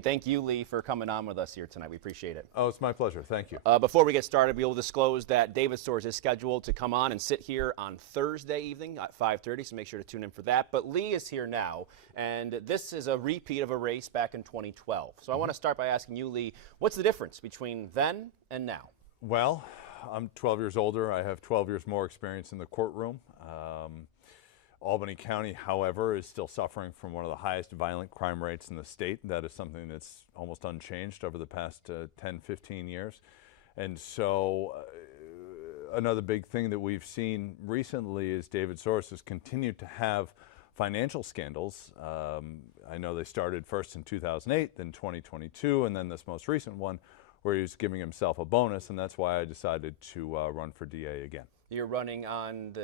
And thank you, Lee, for coming on with us here tonight. We appreciate it. Oh, it's my pleasure. Thank you. Before we get started, we will disclose that David Soares is scheduled to come on and sit here on Thursday evening at 5:30, so make sure to tune in for that. But Lee is here now, and this is a repeat of a race back in 2012. So I want to start by asking you, Lee, what's the difference between then and now? Well, I'm 12 years older. I have 12 years more experience in the courtroom. Albany County, however, is still suffering from one of the highest violent crime rates in the state. That is something that's almost unchanged over the past 10, 15 years. And so another big thing that we've seen recently is David Soares has continued to have financial scandals. I know they started first in 2008, then 2022, and then this most recent one where he was giving himself a bonus, and that's why I decided to run for DA again. You're running on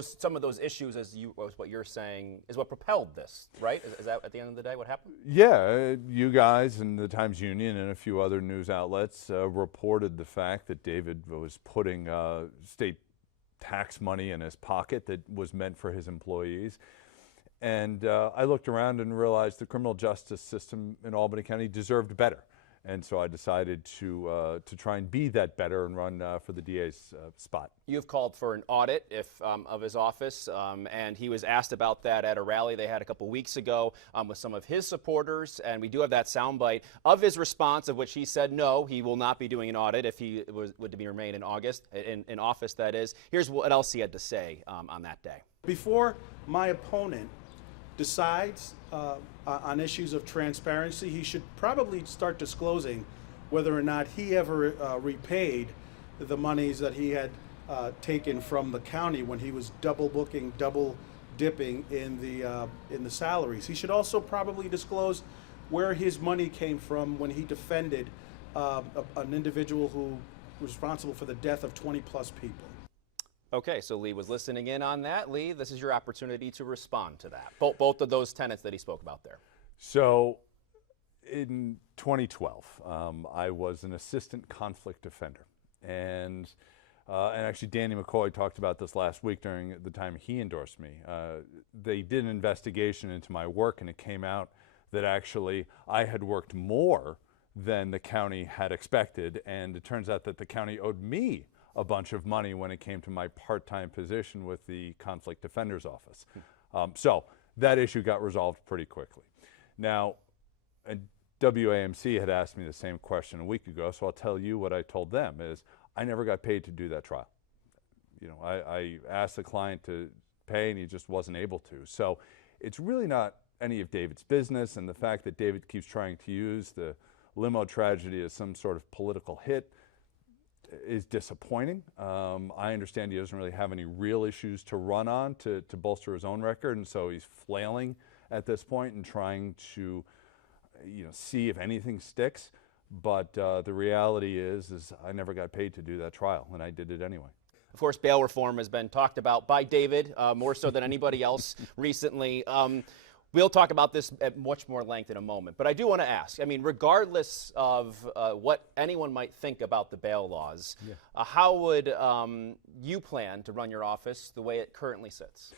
some of those issues, as what you're saying, is what propelled this, right? Is that at the end of the day what happened? Yeah, you guys and the Times-Union and a few other news outlets reported the fact that David was putting state tax money in his pocket that was meant for his employees. And I looked around and realized the criminal justice system in Albany County deserved better. And so I decided to try and be that better and run for the DA's spot. You've called for an audit of his office, and he was asked about that at a rally they had a couple weeks ago with some of his supporters. And we do have that soundbite of his response, of which he said no, he will not be doing an audit if he would remain in in office, that is. Here's what else he had to say on that day. Before my opponent decides on issues of transparency, he should probably start disclosing whether or not he ever repaid the monies that he had taken from the county when he was double dipping in the salaries. He should also probably disclose where his money came from when he defended an individual who was responsible for the death of 20+ people. Okay, so Lee was listening in on that. Lee, this is your opportunity to respond to that. Both of those tenets that he spoke about there. So in 2012, I was an assistant conflict defender. And actually Danny McCoy talked about this last week during the time he endorsed me. They did an investigation into my work, and it came out that actually I had worked more than the county had expected. And it turns out that the county owed me a bunch of money when it came to my part-time position with the Conflict Defender's Office. So that issue got resolved pretty quickly. Now, WAMC had asked me the same question a week ago, so I'll tell you what I told them is I never got paid to do that trial. You know, I asked the client to pay, and he just wasn't able to. So it's really not any of David's business, and the fact that David keeps trying to use the limo tragedy as some sort of political hit is disappointing. I understand he doesn't really have any real issues to run on to bolster his own record, and so he's flailing at this point and trying to, see if anything sticks. But the reality is I never got paid to do that trial, and I did it anyway. Of course, bail reform has been talked about by David more so than anybody else recently. We'll talk about this at much more length in a moment, but I do want to ask, regardless of what anyone might think about the bail laws, how would you plan to run your office the way it currently sits?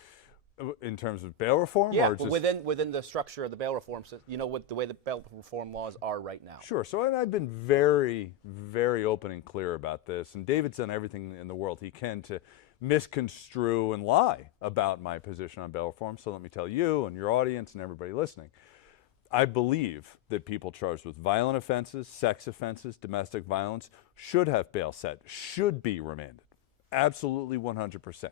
In terms of bail reform? Yeah, or just within the structure of the bail reform, the way the bail reform laws are right now. Sure, so I've been very, very open and clear about this, and David's done everything in the world he can to misconstrue and lie about my position on bail reform. So let me tell you and your audience and everybody listening, I believe that people charged with violent offenses, sex offenses, domestic violence should have bail set, should be remanded. Absolutely 100%.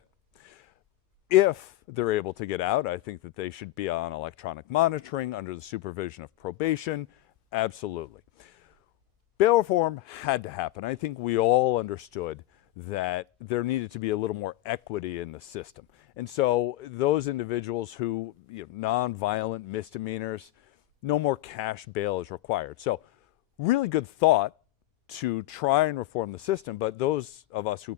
If they're able to get out, I think that they should be on electronic monitoring under the supervision of probation. Absolutely. Bail reform had to happen. I think we all understood that there needed to be a little more equity in the system. And so those individuals who, non-violent misdemeanors, no more cash bail is required. So really good thought to try and reform the system, but those of us who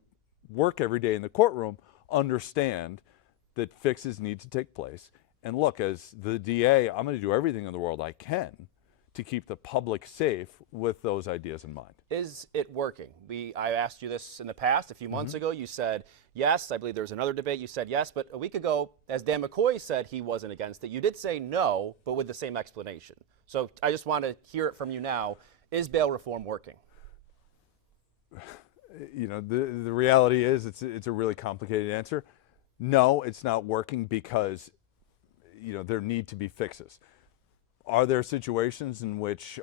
work every day in the courtroom understand that fixes need to take place. And look, as the DA, I'm going to do everything in the world I can to keep the public safe with those ideas in mind. Is it working? I asked you this in the past. A few months ago, you said yes. I believe there was another debate. You said yes. But a week ago, as Dan McCoy said he wasn't against it, you did say no, but with the same explanation. So I just want to hear it from you now. Is bail reform working? You know, the reality is it's a really complicated answer. No, it's not working because, you know, there need to be fixes. Are there situations in which,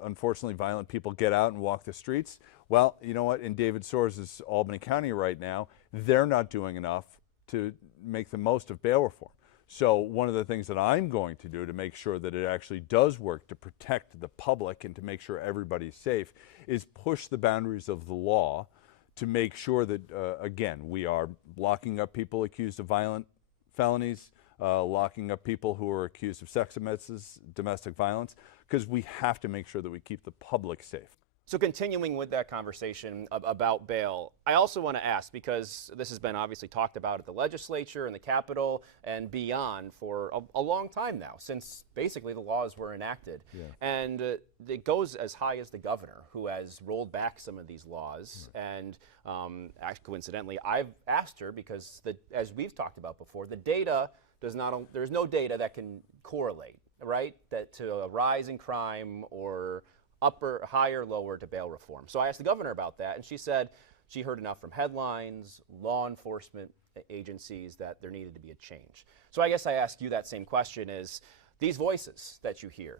unfortunately, violent people get out and walk the streets? Well, you know what? In David Soares' Albany County right now, they're not doing enough to make the most of bail reform. So one of the things that I'm going to do to make sure that it actually does work to protect the public and to make sure everybody's safe is push the boundaries of the law to make sure that, again, we are locking up people accused of violent felonies, locking up people who are accused of sex offenses, domestic violence, because we have to make sure that we keep the public safe. So continuing with that conversation about bail, I also want to ask, because this has been obviously talked about at the legislature and the Capitol and beyond for a long time now, since basically the laws were enacted. Yeah. And it goes as high as the governor, who has rolled back some of these laws. And actually, coincidentally, I've asked her because, as we've talked about before, the data there's no data that can correlate, right, that to a rise in crime or upper, higher, lower to bail reform. So I asked the governor about that, and she said she heard enough from headlines, law enforcement agencies, that there needed to be a change. So I guess I ask you that same question: is these voices that you hear,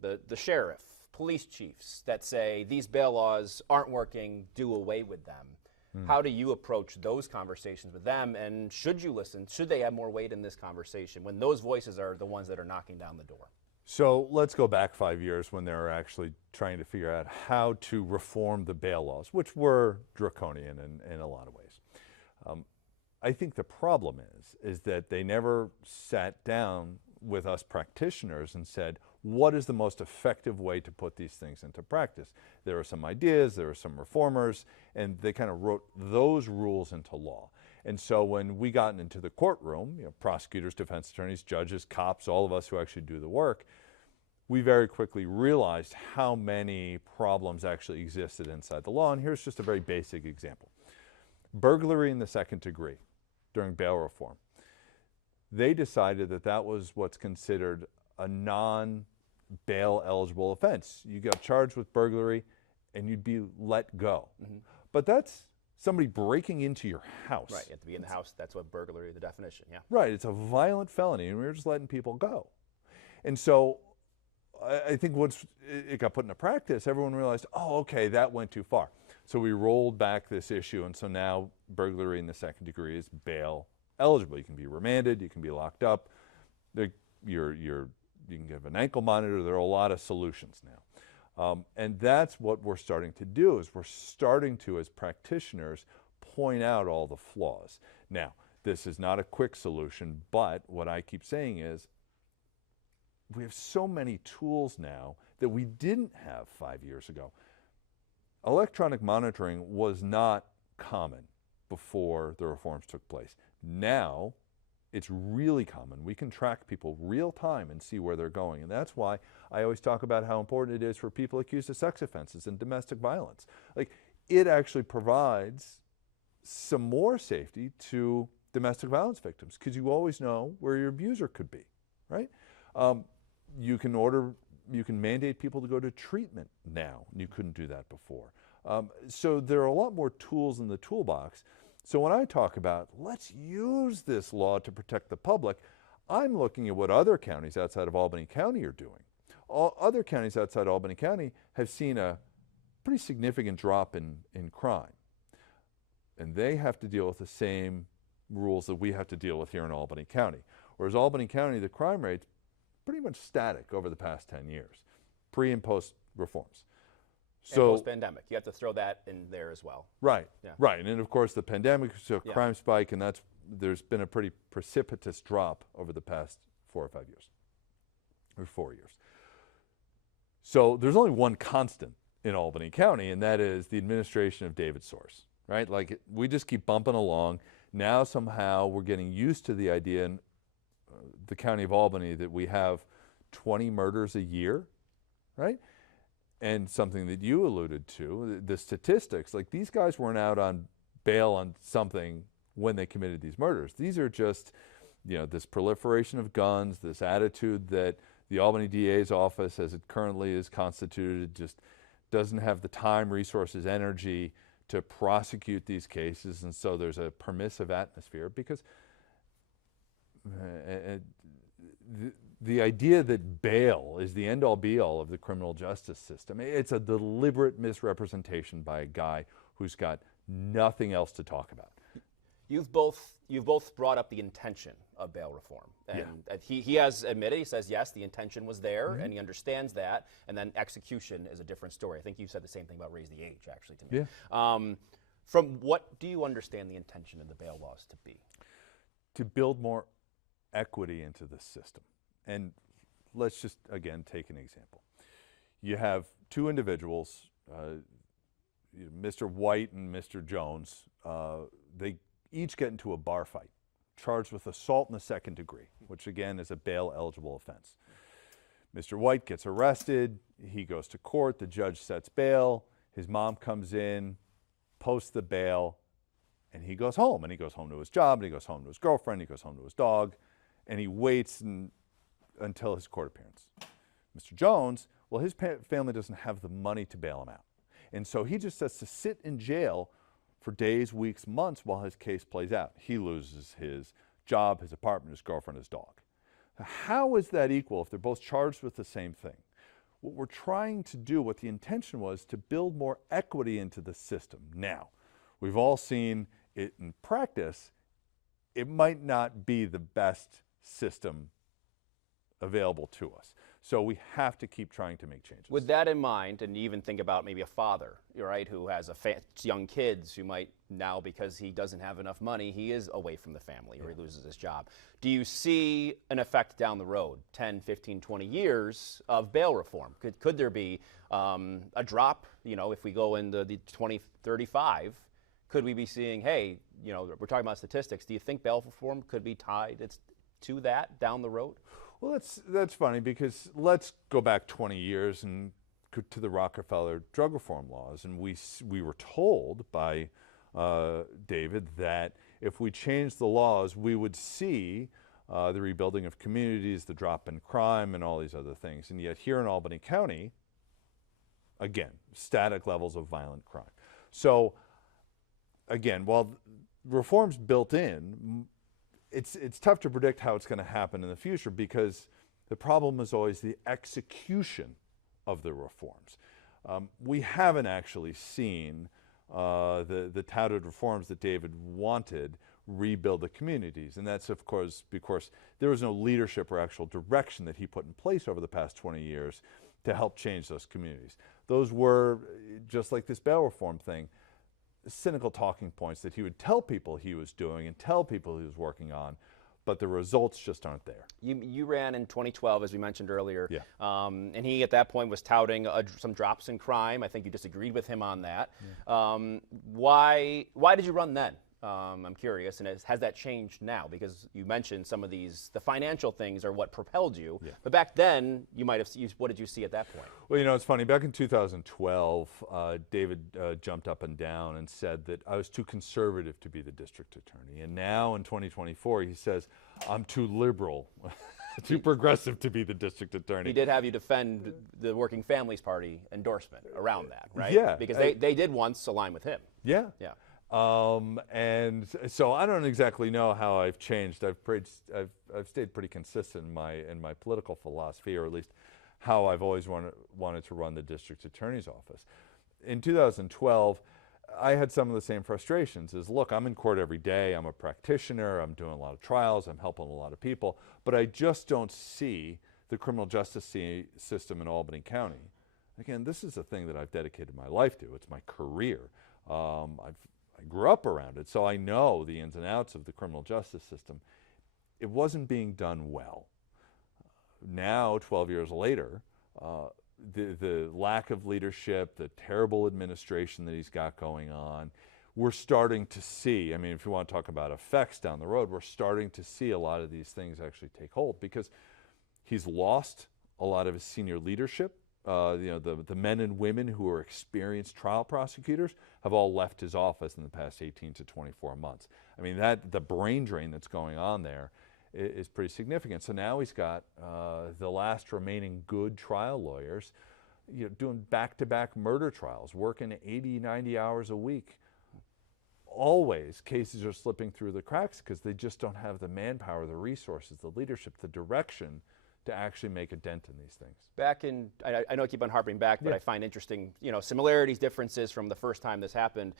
the sheriff, police chiefs that say these bail laws aren't working, do away with them. How do you approach those conversations with them, and should you listen? Should they have more weight in this conversation when those voices are the ones that are knocking down the door? So let's go back 5 years when they were actually trying to figure out how to reform the bail laws, which were draconian in a lot of ways. I think the problem is that they never sat down with us practitioners and said, what is the most effective way to put these things into practice? There are some ideas, there are some reformers, and they kind of wrote those rules into law. And so when we got into the courtroom, you know, prosecutors, defense attorneys, judges, cops, all of us who actually do the work, we very quickly realized how many problems actually existed inside the law. And here's just a very basic example. Burglary in the second degree during bail reform. They decided that that was what's considered a non-bail eligible offense. You got charged with burglary and you'd be let go. But that's somebody breaking into your house. Right, you have to be in the house. That's what burglary, the definition, yeah. Right, it's a violent felony, and we were just letting people go. And so I think once it got put into practice, everyone realized, oh, okay, that went too far. So we rolled back this issue, and so now burglary in the second degree is bail eligible. You can be remanded, you can be locked up, you can give an ankle monitor. There are a lot of solutions now. And that's what we're starting to do, is we're starting to, as practitioners, point out all the flaws. Now, this is not a quick solution, but what I keep saying is we have so many tools now that we didn't have 5 years ago. Electronic monitoring was not common before the reforms took place. Now, it's really common. We can track people real time and see where they're going. And that's why I always talk about how important it is for people accused of sex offenses and domestic violence. Like, it actually provides some more safety to domestic violence victims, because you always know where your abuser could be, right? You can mandate people to go to treatment now. You couldn't do that before. So there are a lot more tools in the toolbox. So when I talk about let's use this law to protect the public, I'm looking at what other counties outside of Albany County are doing. Other counties outside Albany County have seen a pretty significant drop in crime. And they have to deal with the same rules that we have to deal with here in Albany County. Whereas Albany County, the crime rate's pretty much static over the past 10 years, pre and post reforms. So, and post-pandemic, you have to throw that in there as well. Right, yeah. Right. And then, of course, the pandemic, so crime spike, and there's been a pretty precipitous drop over the past 4 or 5 years, or 4 years. So there's only one constant in Albany County, and that is the administration of David Soares, right? Like, we just keep bumping along. Now somehow we're getting used to the idea in the county of Albany that we have 20 murders a year right? And something that you alluded to, the statistics, like these guys weren't out on bail on something when they committed these murders. These are just, this proliferation of guns, this attitude that the Albany DA's office, as it currently is constituted, just doesn't have the time, resources, energy to prosecute these cases. And so there's a permissive atmosphere because the idea that bail is the end-all be-all of the criminal justice system, it's a deliberate misrepresentation by a guy who's got nothing else to talk about. You've both brought up the intention of bail reform, and he has admitted, he says, yes, the intention was there, and he understands that, and then execution is a different story. I think you said the same thing about raise the age, actually, to me. Yeah. From what do you understand the intention of the bail laws to be? To build more equity into the system. And let's just, again, take an example. You have two individuals, Mr. White and Mr. Jones. They each get into a bar fight, charged with assault in the second degree, which again is a bail-eligible offense. Mr. White gets arrested. He goes to court. The judge sets bail. His mom comes in, posts the bail, and he goes home. And he goes home to his job, and he goes home to his girlfriend, he goes home to his dog, and he waits until his court appearance. Mr. Jones, well, his family doesn't have the money to bail him out. And so he just has to sit in jail for days, weeks, months while his case plays out. He loses his job, his apartment, his girlfriend, his dog. How is that equal if they're both charged with the same thing? What we're trying to do, what the intention was, to build more equity into the system. Now, we've all seen it in practice. It might not be the best system available to us. So we have to keep trying to make changes. With that in mind, and even think about maybe a father, right, who has young kids who might now, because he doesn't have enough money, he is away from the family or he loses his job. Do you see an effect down the road, 10, 15, 20 years of bail reform? Could there be a drop, if we go into the 2035, could we be seeing, hey, we're talking about statistics, do you think bail reform could be tied to that down the road? Well, that's funny because let's go back 20 years and to the Rockefeller drug reform laws, and we were told by David that if we changed the laws, we would see the rebuilding of communities, the drop in crime, and all these other things. And yet here in Albany County, again, static levels of violent crime. So again, while reform's built in, it's tough to predict how it's going to happen in the future because the problem is always the execution of the reforms. We haven't actually seen the touted reforms that David wanted rebuild the communities, and that's of course because there was no leadership or actual direction that he put in place over the past 20 years to help change those communities. Those were, just like this bail reform thing, cynical talking points that he would tell people he was doing and tell people he was working on, but the results just aren't there. You ran in 2012, as we mentioned earlier, yeah. And he at that point was touting some drops in crime. I think you disagreed with him on that. Yeah. Why did you run then? I'm curious, and has that changed now? Because you mentioned some of the financial things are what propelled you, yeah. But back then, you might have, what did you see at that point? Well, it's funny, back in 2012, David jumped up and down and said that I was too conservative to be the district attorney. And now in 2024, he says, I'm too liberal, too progressive to be the district attorney. He did have you defend the Working Families Party endorsement around that, right? Yeah. Because they did once align with him. Yeah. Yeah. And so I don't exactly know how I've changed. I've stayed pretty consistent in my political philosophy, or at least how I've always wanted to run the district attorney's office. In 2012, I had some of the same frustrations. Look, I'm in court every day. I'm a practitioner. I'm doing a lot of trials. I'm helping a lot of people. But I just don't see the criminal justice system in Albany County. Again, this is a thing that I've dedicated my life to. It's my career. I grew up around it, so I know the ins and outs of the criminal justice system. It wasn't being done well. Now, 12 years later, the lack of leadership, the terrible administration that he's got going on, we're starting to see, if you want to talk about effects down the road, we're starting to see a lot of these things actually take hold because he's lost a lot of his senior leadership the men and women who are experienced trial prosecutors have all left his office in the past 18 to 24 months. I mean, the brain drain that's going on there is pretty significant. So now he's got the last remaining good trial lawyers, doing back-to-back murder trials, working 80, 90 hours a week. Always cases are slipping through the cracks because they just don't have the manpower, the resources, the leadership, the direction to actually make a dent in these things. Back in, I know I keep on harping back, but I find interesting, similarities, differences from the first time this happened.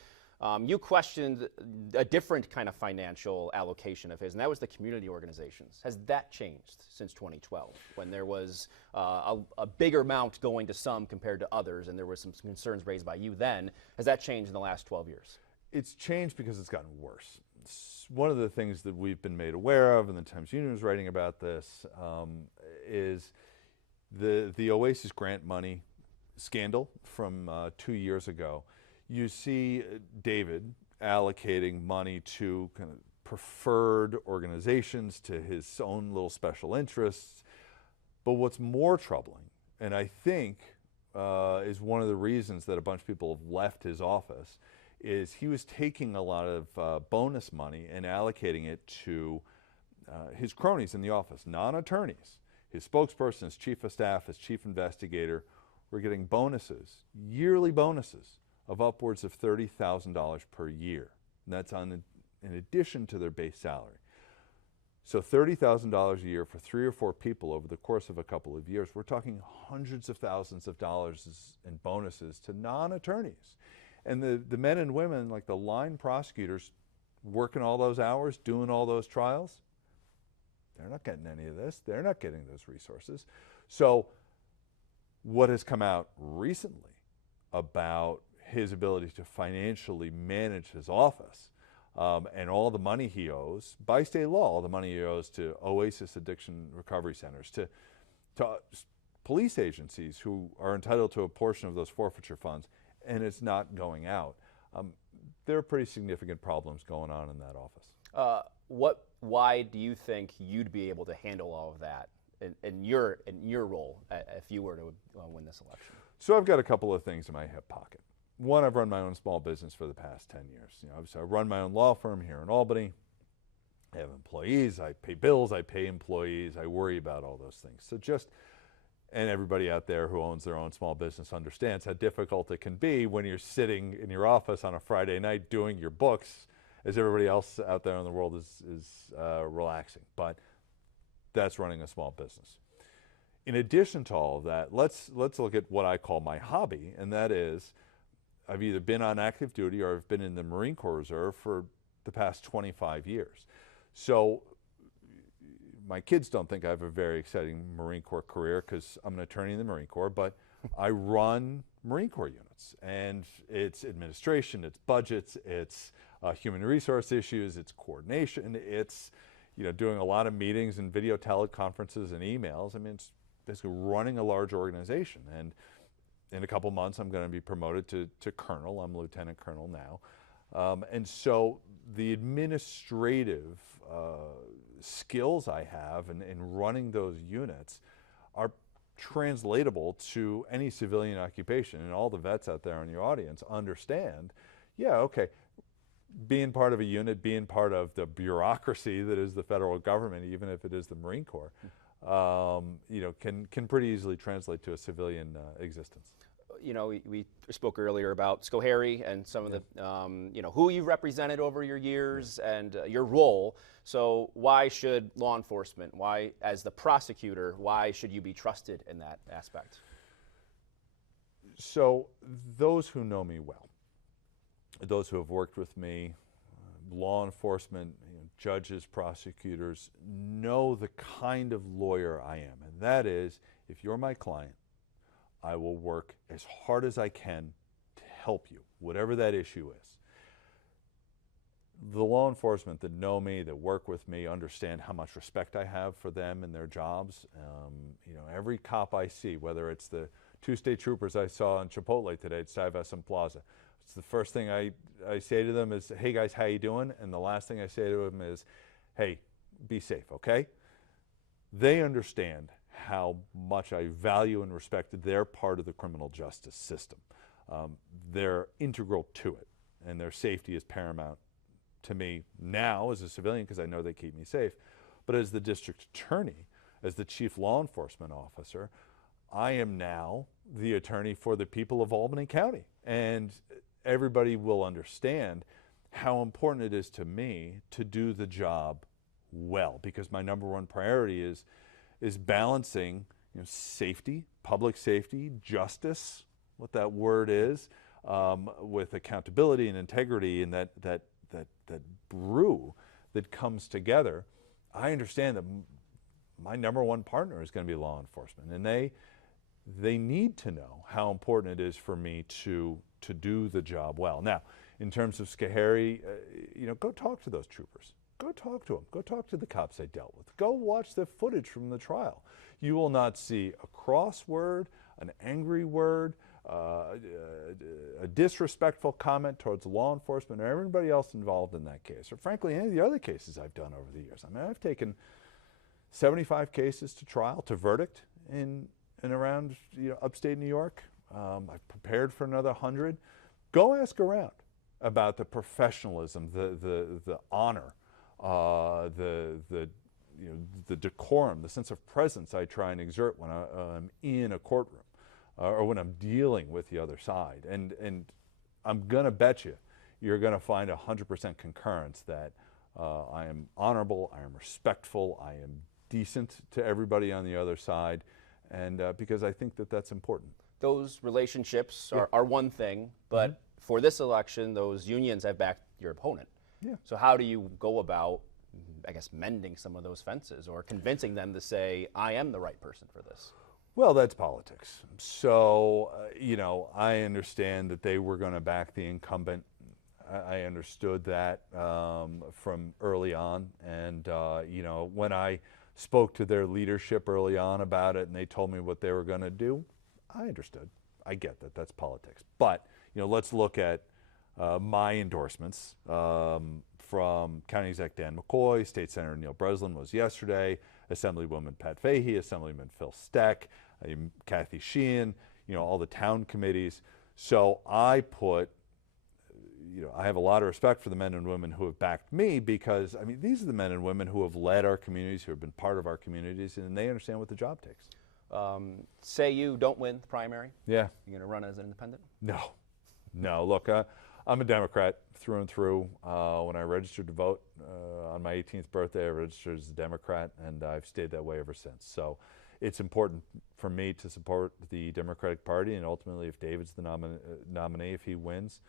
You questioned a different kind of financial allocation of his, and that was the community organizations. Has that changed since 2012, when there was a bigger amount going to some compared to others, and there were some concerns raised by you then? Has that changed in the last 12 years? It's changed because it's gotten worse. One of the things that we've been made aware of, and the Times Union was writing about this, is the Oasis grant money scandal from 2 years ago. You see David allocating money to kind of preferred organizations, to his own little special interests. But what's more troubling, and I think is one of the reasons that a bunch of people have left his office, is he was taking a lot of bonus money and allocating it to his cronies in the office, non-attorneys. His spokesperson, his chief of staff, his chief investigator were getting bonuses, yearly bonuses, of upwards of $30,000 per year. And that's in addition to their base salary. So $30,000 a year for 3 or 4 people over the course of a couple of years. We're talking hundreds of thousands of dollars in bonuses to non-attorneys. And the men and women, like the line prosecutors, working all those hours, doing all those trials, they're not getting any of this. They're not getting those resources. So what has come out recently about his ability to financially manage his office and all the money he owes, by state law, all the money he owes to Oasis addiction recovery centers, to police agencies who are entitled to a portion of those forfeiture funds, and it's not going out. There are pretty significant problems going on in that office. Why do you think you'd be able to handle all of that in your role if you were to win this election? So I've got a couple of things in my hip pocket. One, I've run my own small business for the past 10 years. Obviously I run my own law firm here in Albany. I have employees, I pay bills, I pay employees, I worry about all those things. So and everybody out there who owns their own small business understands how difficult it can be when you're sitting in your office on a Friday night doing your books as everybody else out there in the world is relaxing. But that's running a small business. In addition to all of that, let's look at what I call my hobby, and that is I've either been on active duty or I've been in the Marine Corps Reserve for the past 25 years. So my kids don't think I have a very exciting Marine Corps career because I'm an attorney in the Marine Corps, but I run Marine Corps units, and it's administration, it's budgets, it's human resource issues, it's coordination, it's doing a lot of meetings and video teleconferences and emails. I mean, it's basically running a large organization. And in a couple months, I'm going to be promoted to colonel. I'm lieutenant colonel now. And so the administrative skills I have in running those units are translatable to any civilian occupation. And all the vets out there in your audience understand, being part of a unit, being part of the bureaucracy that is the federal government, even if it is the Marine Corps, can pretty easily translate to a civilian existence. We spoke earlier about Schoharie and some of the, who you've represented over your years and your role. So why should law enforcement, why, as the prosecutor, why should you be trusted in that aspect? So those who know me well, those who have worked with me, law enforcement, judges, prosecutors, know the kind of lawyer I am. And that is, if you're my client, I will work as hard as I can to help you, whatever that issue is. The law enforcement that know me, that work with me, understand how much respect I have for them and their jobs. Every cop I see, whether it's the 2 state troopers I saw in Chipotle today at Stuyvesant Plaza, it's the first thing I say to them is, hey guys, how you doing? And the last thing I say to them is, hey, be safe, okay? They understand how much I value and respect their part of the criminal justice system. They're integral to it, and their safety is paramount to me now as a civilian because I know they keep me safe. But as the district attorney, as the chief law enforcement officer, I am now the attorney for the people of Albany County. And everybody will understand how important it is to me to do the job well, because my number one priority is balancing, safety, public safety, justice, what that word is, with accountability and integrity, and that brew that comes together. I understand that my number one partner is going to be law enforcement, and they need to know how important it is for me to do the job well. Now, in terms of Schoharie, go talk to those troopers. Go talk to them. Go talk to the cops they dealt with. Go watch the footage from the trial. You will not see a cross word, an angry word, a disrespectful comment towards law enforcement or everybody else involved in that case, or frankly, any of the other cases I've done over the years. I mean, I've taken 75 cases to trial, to verdict in around upstate New York. I've prepared for another 100. Go ask around about the professionalism, the honor, the decorum, the sense of presence I try and exert when I'm in a courtroom or when I'm dealing with the other side. And I'm gonna bet you're gonna find 100% concurrence that I am honorable, I am respectful, I am decent to everybody on the other side, and because I think that that's important. Those relationships are one thing, but for this election, those unions have backed your opponent. Yeah. So how do you go about, I guess, mending some of those fences or convincing them to say, I am the right person for this? Well, that's politics. So, I understand that they were going to back the incumbent. I understood that from early on. And, when I spoke to their leadership early on about it and they told me what they were going to do, I understood. I get that. That's politics. But, let's look at my endorsements from County Exec Dan McCoy, State Senator Neil Breslin was yesterday, Assemblywoman Pat Fahey, Assemblyman Phil Steck, Kathy Sheehan, all the town committees. So I have a lot of respect for the men and women who have backed me because, these are the men and women who have led our communities, who have been part of our communities, and they understand what the job takes. Say you don't win the primary. Yeah. You're going to run as an independent? No. Look, I'm a Democrat through and through. When I registered to vote on my 18th birthday, I registered as a Democrat, and I've stayed that way ever since. So it's important for me to support the Democratic Party, and ultimately, if David's the nominee, if he wins,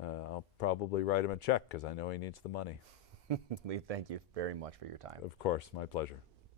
I'll probably write him a check because I know he needs the money. Lee, thank you very much for your time. Of course, my pleasure.